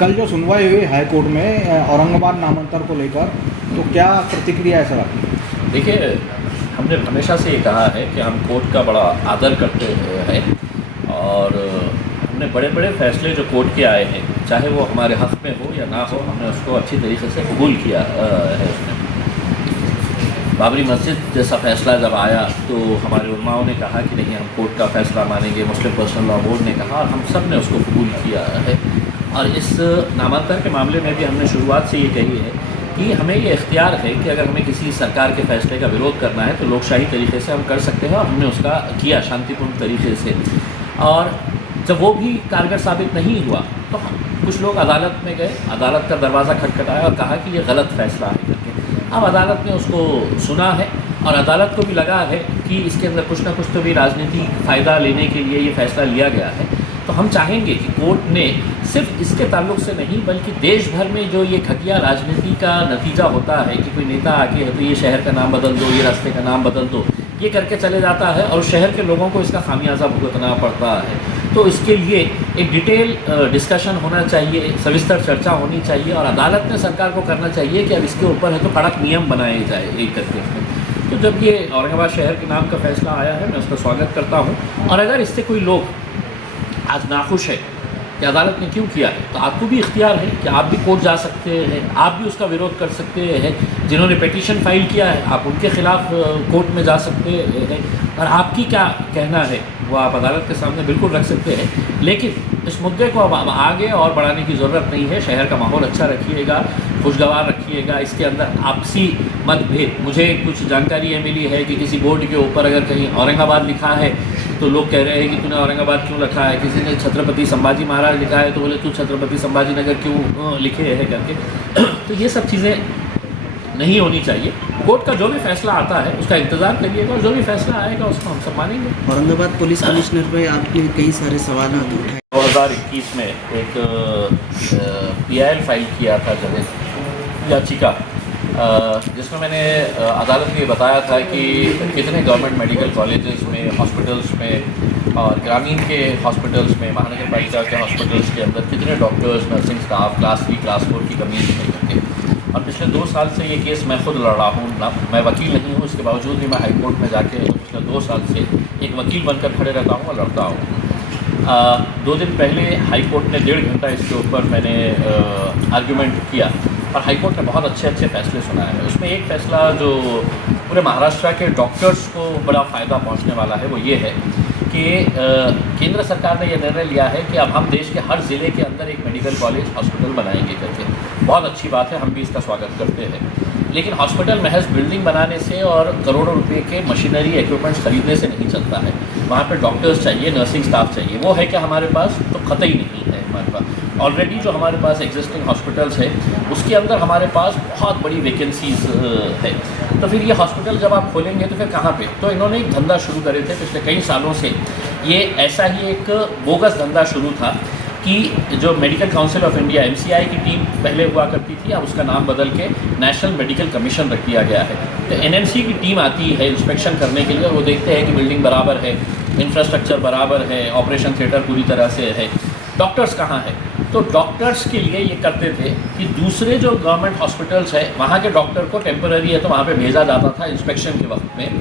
कल जो सुनवाई हुई हाई कोर्ट में औरंगाबाद नामांतर को लेकर, तो क्या प्रतिक्रिया है सर आपकी? देखिए, हमने हमेशा से ये कहा है कि हम कोर्ट का बड़ा आदर करते हैं और हमने बड़े बड़े फैसले जो कोर्ट के आए हैं, चाहे वो हमारे हक़ में हो या ना हो, हमने उसको अच्छी तरीके से कबूल किया है। उसने बाबरी मस्जिद जैसा फ़ैसला जब आया तो हमारे उलमाओं ने कहा कि नहीं, हम कोर्ट का फ़ैसला मानेंगे। मुस्लिम पर्सनल लॉ बोर्ड ने कहा और हम सब ने उसको कबूल किया है। और इस नामांतर के मामले में भी हमने शुरुआत से ये कही है कि हमें ये इख्तियार है कि अगर हमें किसी सरकार के फ़ैसले का विरोध करना है तो लोकशाही तरीके से हम कर सकते हैं, और हमने उसका किया शांतिपूर्ण तरीके से। और जब वो भी कारगर साबित नहीं हुआ तो कुछ लोग अदालत में गए, अदालत का दरवाज़ा खटखटाया और कहा कि ये गलत फ़ैसला है करके। अब अदालत ने उसको सुना है और अदालत को भी लगा है कि इसके अंदर कुछ ना कुछ तो भी राजनीतिक फ़ायदा लेने के लिए ये फ़ैसला लिया गया है। तो हम चाहेंगे कि कोर्ट ने सिर्फ इसके ताल्लुक से नहीं, बल्कि देश भर में जो ये घटिया राजनीति का नतीजा होता है कि कोई नेता आके है तो ये शहर का नाम बदल दो, ये रास्ते का नाम बदल दो, ये करके चले जाता है और शहर के लोगों को इसका खामियाजा भुगतना पड़ता है। तो इसके लिए एक डिटेल डिस्कशन होना चाहिए, सविस्तर चर्चा होनी चाहिए और अदालत ने सरकार को करना चाहिए कि अब इसके ऊपर है तो कड़क नियम बनाए जाए एक करके। तो जब ये औरंगाबाद शहर के नाम का फ़ैसला आया है, मैं उसका स्वागत करता हूँ। और अगर इससे कोई लोग आज नाखुश है कि अदालत ने क्यों किया है, तो आपको भी इख्तियार है कि आप भी कोर्ट जा सकते हैं, आप भी उसका विरोध कर सकते हैं। जिन्होंने पिटीशन फाइल किया है, आप उनके ख़िलाफ़ कोर्ट में जा सकते हैं और आपकी क्या कहना है वो आप अदालत के सामने बिल्कुल रख सकते हैं। लेकिन इस मुद्दे को अब आगे और बढ़ाने की ज़रूरत नहीं है। शहर का माहौल अच्छा रखिएगा, खुशगवार रखिएगा। इसके अंदर आपसी मतभेद, मुझे कुछ जानकारी ये मिली है कि किसी बोर्ड के ऊपर अगर कहीं औरंगाबाद लिखा है तो लोग कह रहे हैं कि तूने औरंगाबाद क्यों लिखा है। किसी ने छत्रपति संभाजी महाराज लिखा है तो बोले तू छत्रपति संभाजी नगर क्यों लिखे है करके। तो ये सब चीज़ें नहीं होनी चाहिए। कोर्ट का जो भी फैसला आता है उसका इंतज़ार करिएगा और जो भी फैसला आएगा उसको हम सब मानेंगे। औरंगाबाद पुलिस कमिश्नर पर आपने कई सारे सवाल उठाए। 2021 में एक PIL फाइल किया था जनहित याचिका, जिसमें मैंने अदालत को ये बताया था कि कितने गवर्नमेंट मेडिकल कॉलेजेस में, हॉस्पिटल्स में और ग्रामीण के हॉस्पिटल्स में, महानगर पालिका के हॉस्पिटल्स के अंदर कितने doctors, nursing staff class 3, class 4 की कमी नहीं करते। और पिछले 2 साल से ये केस मैं खुद लड़ रहा हूँ ना, मैं वकील नहीं हूँ, इसके बावजूद भी मैं हाई कोर्ट में जाके पिछले 2 साल से एक वकील बनकर खड़े रहता हूँ और लड़ता हूँ। 2 दिन पहले हाई कोर्ट ने 1.5 घंटा इसके ऊपर मैंने आर्ग्यूमेंट किया और हाई कोर्ट ने बहुत अच्छे फ़ैसले सुनाए हैं। उसमें एक फ़ैसला जो पूरे महाराष्ट्र के डॉक्टर्स को बड़ा फ़ायदा पहुंचने वाला है वो ये है कि केंद्र सरकार ने यह निर्णय लिया है कि अब हम देश के हर ज़िले के अंदर एक मेडिकल कॉलेज हॉस्पिटल बनाएंगे करके। बहुत अच्छी बात है, हम भी इसका स्वागत करते हैं। लेकिन हॉस्पिटल महज बिल्डिंग बनाने से और करोड़ों रुपए के मशीनरी इक्विपमेंट्स खरीदने से नहीं चलता है। वहाँ पे डॉक्टर्स चाहिए, नर्सिंग स्टाफ चाहिए। वो है कि हमारे पास तो कतई नहीं है। हमारे पास ऑलरेडी जो हमारे पास एग्जिस्टिंग हॉस्पिटल्स है उसके अंदर हमारे पास बहुत बड़ी वैकेंसीज है। तो फिर ये हॉस्पिटल जब आप खोलेंगे तो फिर कहाँ पे? तो इन्होंने एक धंधा शुरू करे थे पिछले कई सालों से। ये ऐसा ही एक बोगस धंधा शुरू था कि जो medical council of India MCI की टीम पहले हुआ करती थी, अब उसका नाम बदल के नेशनल मेडिकल कमीशन रख दिया गया है। तो NMC की टीम आती है इंस्पेक्शन करने के लिए और वो देखते हैं कि बिल्डिंग बराबर है, इंफ्रास्ट्रक्चर बराबर है, ऑपरेशन थिएटर पूरी तरह से है, डॉक्टर्स कहाँ है। तो डॉक्टर्स के लिए ये करते थे कि दूसरे जो गवर्नमेंट हॉस्पिटल्स है वहाँ के डॉक्टर को टेम्पररी है तो वहाँ पे भेजा जाता था इंस्पेक्शन के वक्त में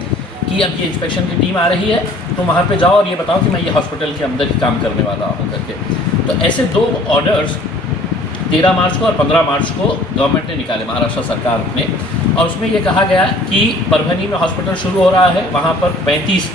कि अब ये इंस्पेक्शन की टीम आ रही है तो वहाँ पे जाओ और ये बताओ कि मैं ये हॉस्पिटल के अंदर ही काम करने वाला हूँ करके। तो ऐसे 2 ऑर्डर्स 13 मार्च को और 15 मार्च को गवर्नमेंट ने निकाले, महाराष्ट्र सरकार ने। और उसमें ये कहा गया कि परभनी में हॉस्पिटल शुरू हो रहा है, वहाँ पर 35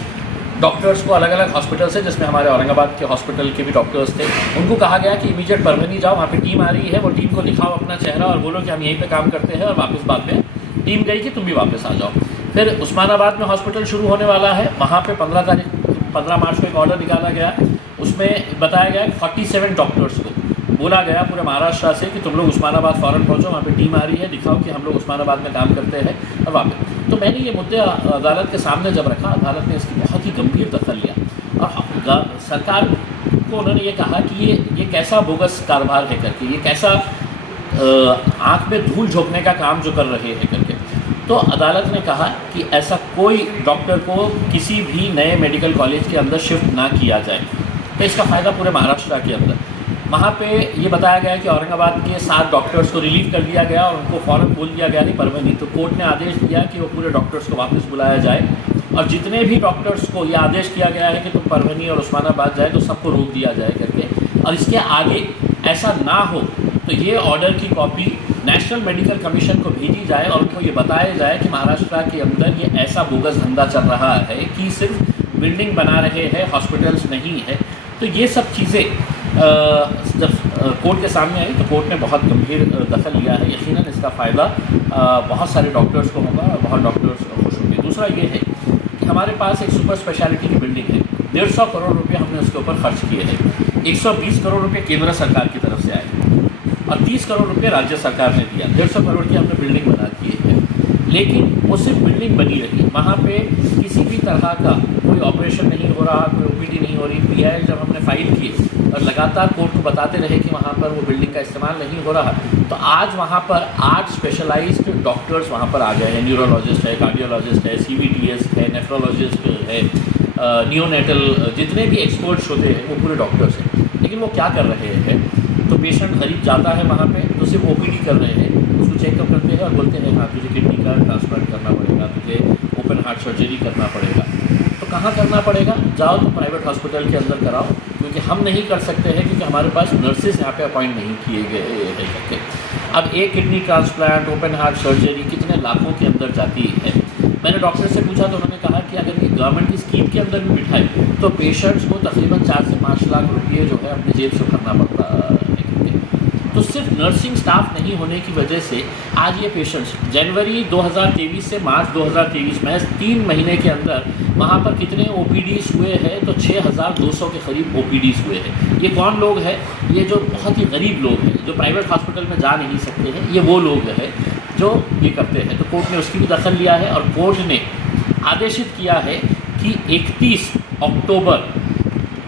डॉक्टर्स को अलग अलग हॉस्पिटल से, जिसमें हमारे औरंगाबाद के हॉस्पिटल के भी डॉक्टर्स थे, उनको कहा गया कि इमीडिएट परभनी जाओ, वहाँ पे टीम आ रही है, वो टीम को दिखाओ अपना चेहरा और बोलो कि हम यहीं पे काम करते हैं। और वापस बाद में टीम गई कि तुम भी वापस आ जाओ। फिर उस्मानाबाद में हॉस्पिटल शुरू होने वाला है, वहाँ पे 15 मार्च को एक ऑर्डर निकाला गया। उसमें बताया गया कि 47 डॉक्टर्स को बोला गया पूरे महाराष्ट्र से कि तुम लोग उस्मानाबाद फ़ौरन पहुँचो, वहाँ पे टीम आ रही है, दिखाओ कि हम लोग उस्मानाबाद में काम करते हैं और वापस। तो मैंने ये मुद्दे अदालत के सामने जब रखा, अदालत ने इसकी बहुत ही गंभीर दखल लिया और सरकार को उन्होंने ये कहा कि ये कैसा बोगस कारोबार है करके, ये कैसा आँख में धूल झोंकने का काम जो कर रहे हैं करके। तो अदालत ने कहा कि ऐसा कोई डॉक्टर को किसी भी नए मेडिकल कॉलेज के अंदर शिफ्ट ना किया जाए। तो इसका फ़ायदा पूरे महाराष्ट्र के अंदर वहाँ पे ये बताया गया कि औरंगाबाद के 7 डॉक्टर्स को रिलीव कर दिया गया और उनको फ़ौरन बोल दिया गया नहीं परमानेंट। तो कोर्ट ने आदेश दिया कि वो पूरे डॉक्टर्स को वापस बुलाया जाए और जितने भी डॉक्टर्स को ये आदेश किया गया है कि तुम परभनी और उस्मानाबाद जाए तो सबको रोक दिया जाए करके, और इसके आगे ऐसा ना हो तो ये ऑर्डर की कॉपी नेशनल मेडिकल कमीशन को भेजी जाए और उनको ये बताया जाए कि महाराष्ट्र के अंदर ये ऐसा बोगस धंधा चल रहा है कि सिर्फ बिल्डिंग बना रहे हैं, हॉस्पिटल्स नहीं है। तो ये सब चीज़ें जब कोर्ट के सामने आई तो कोर्ट ने बहुत गंभीर दखल लिया है। यकीनन इसका फ़ायदा बहुत सारे डॉक्टर्स को होगा और बहुत डॉक्टर्स खुश होंगे। दूसरा ये है कि हमारे पास एक सुपर स्पेशलिटी की बिल्डिंग है, 150 करोड़ रुपये हमने उसके ऊपर खर्च किए हैं। 120 करोड़ रुपये केंद्र सरकार की तरफ से आए और 30 करोड़ रुपये राज्य सरकार ने दिया। 150 करोड़ की हमने बिल्डिंग बना दी है, लेकिन वो सिर्फ बिल्डिंग बनी रही। वहाँ पे किसी भी तरह का कोई ऑपरेशन नहीं हो रहा, कोई ओपीडी नहीं हो रही। पीआईएल जब हमने फाइल किए और लगातार कोर्ट को बताते रहे कि वहाँ पर वो बिल्डिंग का इस्तेमाल नहीं हो रहा, तो आज वहाँ पर 8 स्पेशलाइज्ड डॉक्टर्स वहाँ पर आ गए हैं। न्यूरोलॉजिस्ट है, कार्डियोलॉजिस्ट है, CVTS है, नेफ्रोलॉजिस्ट है, नियोनेटल, जितने भी एक्सपर्ट्स होते हैं वो पूरे डॉक्टर्स हैं। लेकिन वो क्या कर रहे हैं, तो पेशेंट गरीब जाता है वहाँ पे तो सिर्फ ओपीडी कर रहे हैं, उसको चेकअप करते हैं और बोलते हैं हाँ तुझे किडनी का ट्रांसप्लांट करना पड़ेगा, तुझे ओपन हार्ट सर्जरी करना पड़ेगा। तो कहाँ करना पड़ेगा? जाओ तो प्राइवेट हॉस्पिटल के अंदर कराओ, क्योंकि हम नहीं कर सकते हैं, क्योंकि हमारे पास नर्सेज यहाँ पे अपॉइंट नहीं किए गए हैं करके। अब एक kidney transplant, open heart surgery कितने लाखों के अंदर जाती है। मैंने डॉक्टर से पूछा तो उन्होंने कहा कि अगर ये गवर्नमेंट की स्कीम के अंदर भी बिठाए तो पेशेंट्स को तकरीबन 4 से 5 लाख रुपये जो है अपनी जेब से भरना पड़ता है। तो सिर्फ नर्सिंग स्टाफ नहीं होने की वजह से आज ये पेशेंट्स जनवरी 2023 से मार्च 2023 में 3 महीने के अंदर वहाँ पर कितने OPDs हुए हैं, तो 6200 के करीब OPDs हुए हैं। ये कौन लोग हैं? ये जो बहुत ही गरीब लोग हैं, जो प्राइवेट हॉस्पिटल में जा नहीं सकते हैं, ये वो लोग हैं जो ये करते हैं। तो कोर्ट ने उसकी भी दखल लिया है और कोर्ट ने आदेशित किया है कि 31 अक्टूबर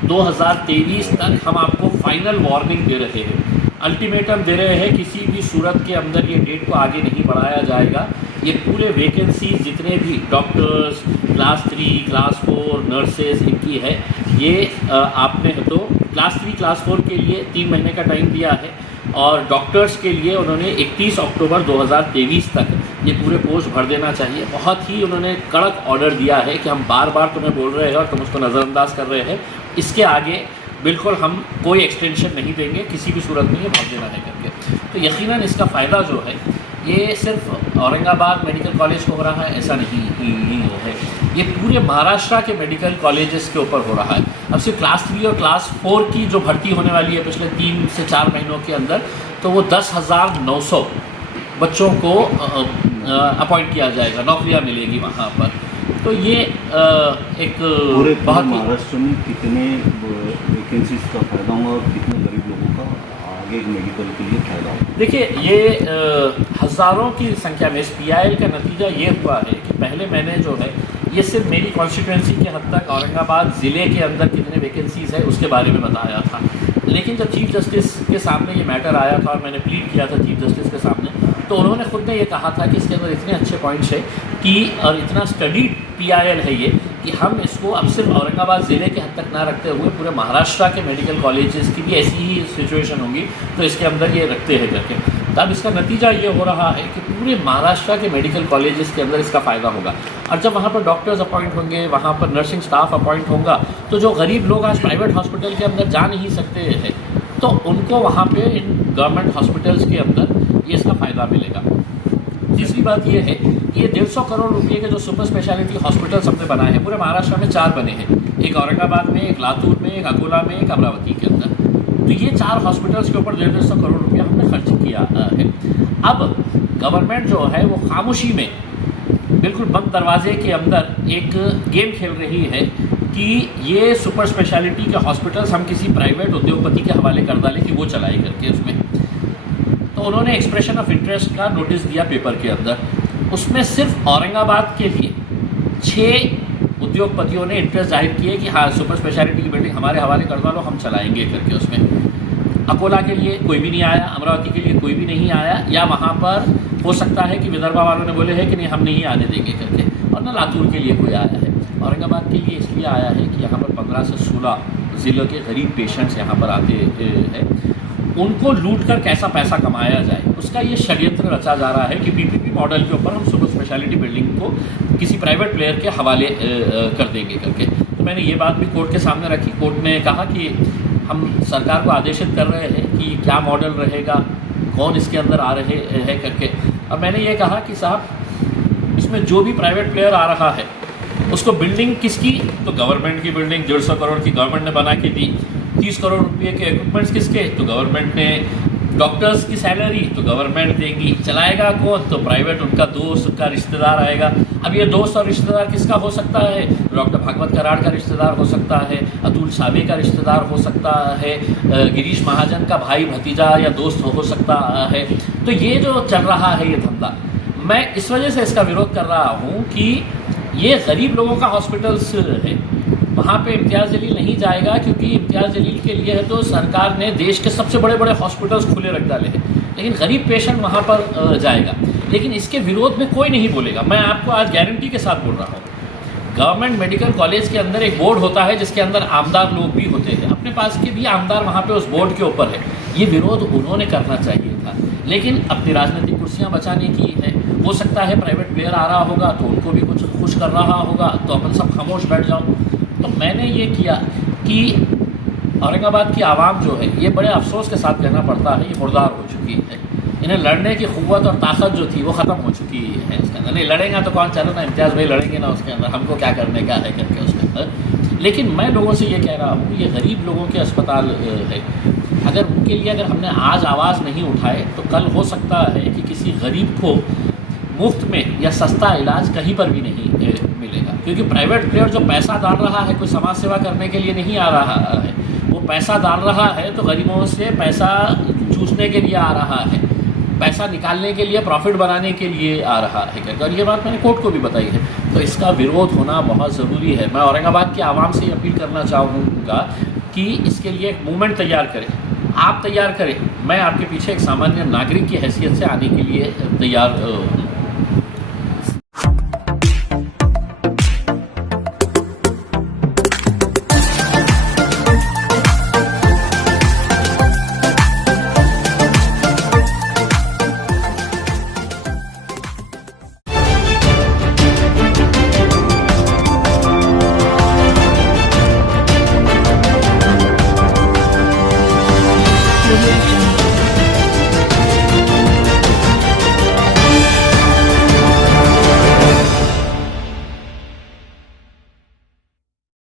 2023 तक हम आपको फाइनल वार्निंग दे रहे हैं, अल्टीमेटम दे रहे हैं, किसी भी सूरत के अंदर ये डेट को आगे नहीं बढ़ाया जाएगा। ये पूरे वैकेंसीज जितने भी डॉक्टर्स क्लास 3, क्लास 4, नर्सेज इनकी है, ये आपने तो क्लास 3, क्लास 4 के लिए 3 महीने का टाइम दिया है और डॉक्टर्स के लिए उन्होंने 31 अक्टूबर 2023 तक ये पूरे पोस्ट भर देना चाहिए। बहुत ही उन्होंने कड़क ऑर्डर दिया है कि हम बार बार तुम्हें बोल रहे हैं और तुम उसको नज़रअंदाज कर रहे हैं, इसके आगे बिल्कुल हम कोई एक्सटेंशन नहीं देंगे, किसी भी सूरत में ये भर देना है करके। तो यकीनन इसका फ़ायदा जो है ये सिर्फ औरंगाबाद मेडिकल कॉलेज को हो रहा है ऐसा नहीं है, ये पूरे महाराष्ट्र के मेडिकल कॉलेजेस के ऊपर हो रहा है। अब सिर्फ क्लास 3 और क्लास 4 की जो भर्ती होने वाली है पिछले 3 से 4 महीनों के अंदर, तो वो 10,900 बच्चों को अपॉइंट किया जाएगा, नौकरियां मिलेगी वहाँ पर। तो ये एक पूरे बहुत महाराष्ट्र में कितने वैकेंसीज का फायदा होगा और कितने गरीब लोगों का आगे मेडिकल के लिए फायदा होगा? देखिए, ये हज़ारों की संख्या में इस PIL का नतीजा ये हुआ है कि पहले मैंने जो है ये सिर्फ मेरी कॉन्स्टिट्यूंसी के हद तक औरंगाबाद ज़िले के अंदर कितने वैकेंसीज़ है उसके बारे में बताया था। लेकिन जब चीफ जस्टिस के सामने ये मैटर आया था और मैंने प्लीड किया था चीफ जस्टिस के सामने, तो उन्होंने खुद ने ये कहा था कि इसके अंदर इतने अच्छे पॉइंट्स है कि और इतना स्टडीड PIL है ये कि हम इसको अब सिर्फ औरंगाबाद ज़िले के हद तक ना रखते हुए पूरे महाराष्ट्र के मेडिकल कॉलेजेस की भी ऐसी ही सिचुएशन होगी तो इसके अंदर ये रखते हैं करके। तब इसका नतीजा ये हो रहा है कि पूरे महाराष्ट्र के मेडिकल कॉलेजेस के अंदर इसका फ़ायदा होगा। और जब वहाँ पर डॉक्टर्स अपॉइंट होंगे, वहाँ पर नर्सिंग स्टाफ अपॉइंट होगा, तो जो गरीब लोग आज प्राइवेट हॉस्पिटल के अंदर जा नहीं सकते हैं, तो उनको वहाँ पे इन गवर्नमेंट हॉस्पिटल्स के अंदर ये इसका फ़ायदा मिलेगा। तीसरी बात ये है कि ये 150 करोड़ रुपये के जो सुपर स्पेशलिटी हॉस्पिटल्स हमने बनाए हैं, पूरे महाराष्ट्र में 4 बने हैं, एक औरंगाबाद में, एक लातूर में, एक अकोला में, एक अमरावती के अंदर। तो ये 4 हॉस्पिटल्स के ऊपर 150 करोड़ रुपया हमने खर्च किया है। अब गवर्नमेंट जो है वो खामोशी में बिल्कुल बंद दरवाजे के अंदर एक गेम खेल रही है कि ये सुपर स्पेशलिटी के हॉस्पिटल्स हम किसी प्राइवेट उद्योगपति के हवाले कर डालें कि वो चलाए करके उसमें। तो उन्होंने एक्सप्रेशन ऑफ इंटरेस्ट का नोटिस दिया पेपर के अंदर, उसमें सिर्फ औरंगाबाद के लिए 6 उद्योगपतियों ने इंटरेस्ट जाहिर किए कि हाँ सुपर स्पेशलिटी की बिल्डिंग हमारे हवाले करवा लो, हम चलाएंगे करके उसमें। अकोला के लिए कोई भी नहीं आया, अमरावती के लिए कोई भी नहीं आया, या वहाँ पर हो सकता है कि विदर्भा वालों ने बोले हैं कि नहीं हम नहीं आने देंगे करके, और न लातूर के लिए कोई आया है। औरंगाबाद के लिए इसलिए आया है कि यहाँ पर 15 से 16 ज़िले के गरीब पेशेंट्स यहाँ पर आते हैं, उनको लूट कर कैसा पैसा कमाया जाए, उसका ये षड्यंत्र रचा जा रहा है कि पीपीपी मॉडल के ऊपर हम सुपर स्पेशलिटी बिल्डिंग को किसी प्राइवेट प्लेयर के हवाले कर देंगे करके। तो मैंने ये बात भी कोर्ट के सामने रखी। कोर्ट ने कहा कि हम सरकार को आदेशित कर रहे हैं कि क्या मॉडल रहेगा, कौन इसके अंदर आ रहे हैं करके। अब मैंने ये कहा कि साहब, इसमें जो भी प्राइवेट प्लेयर आ रहा है उसको बिल्डिंग किसकी, तो गवर्नमेंट की बिल्डिंग 150 करोड़ की गवर्नमेंट ने बना के दी। 30 करोड़ रुपये के इक्विपमेंट्स किसके, तो गवर्नमेंट ने। डॉक्टर्स की सैलरी तो गवर्नमेंट देगी। चलाएगा कौन, तो प्राइवेट, उनका दोस्त, उनका रिश्तेदार आएगा। अब ये दोस्त और रिश्तेदार किसका हो सकता है, डॉक्टर भागवत कराड़ का रिश्तेदार हो सकता है, अतुल सावे का रिश्तेदार हो सकता है, गिरीश महाजन का भाई भतीजा या दोस्त हो सकता है। तो ये जो चल रहा है ये धंधा, मैं इस वजह से इसका विरोध कर रहा हूँ कि ये गरीब लोगों का हॉस्पिटल्स है, वहाँ पे इम्तियाज़ जलील नहीं जाएगा, क्योंकि इम्तियाज़ जलील के लिए है तो सरकार ने देश के सबसे बड़े बड़े हॉस्पिटल्स खुले रख डाले हैं, लेकिन गरीब पेशेंट वहाँ पर जाएगा। लेकिन इसके विरोध में कोई नहीं बोलेगा। मैं आपको आज गारंटी के साथ बोल रहा हूँ, गवर्नमेंट मेडिकल कॉलेज के अंदर एक बोर्ड होता है जिसके अंदर आमदार लोग भी होते हैं, अपने पास के भी आमदार वहाँ पे उस बोर्ड के ऊपर है। ये विरोध उन्होंने करना चाहिए था, लेकिन अपनी राजनीतिक कुर्सियाँ बचाने की है। हो सकता है प्राइवेट प्लेयर आ रहा होगा तो उनको भी कुछ खुश कर रहा होगा, तो अपन सब खामोश बैठ जाओ। तो मैंने ये किया कि औरंगाबाद की आवाम जो है, ये बड़े अफसोस के साथ कहना पड़ता है, ये मुर्दार हो चुकी है। इन्हें लड़ने की क़ुव्वत और ताकत जो थी वो ख़त्म हो चुकी है इसके अंदर। नहीं लड़ेगा तो कौन, चलो ना इम्तियाज़ भाई लड़ेंगे ना उसके अंदर, हमको क्या करने का है करके उसके अंदर। लेकिन मैं लोगों से ये कह रहा हूँ, ये गरीब लोगों के अस्पताल है, अगर उनके लिए अगर हमने आज आवाज़ नहीं उठाए तो कल हो सकता है कि किसी गरीब को मुफ्त में या सस्ता इलाज कहीं पर भी नहीं मिलेगा। क्योंकि प्राइवेट प्लेयर जो पैसा डाल रहा है कोई समाज सेवा करने के लिए नहीं आ रहा है, वो पैसा डाल रहा है तो गरीबों से पैसा चूसने के लिए आ रहा है, पैसा निकालने के लिए, प्रॉफिट बनाने के लिए आ रहा है। और ये बात मैंने कोर्ट को भी बताई है, तो इसका विरोध होना बहुत ज़रूरी है। मैं औरंगाबाद की आवाम से अपील करना चाहूँगा कि इसके लिए एक मूवमेंट तैयार करें, आप तैयार करें, मैं आपके पीछे एक सामान्य नागरिक की हैसियत से आने के लिए तैयार हूँ।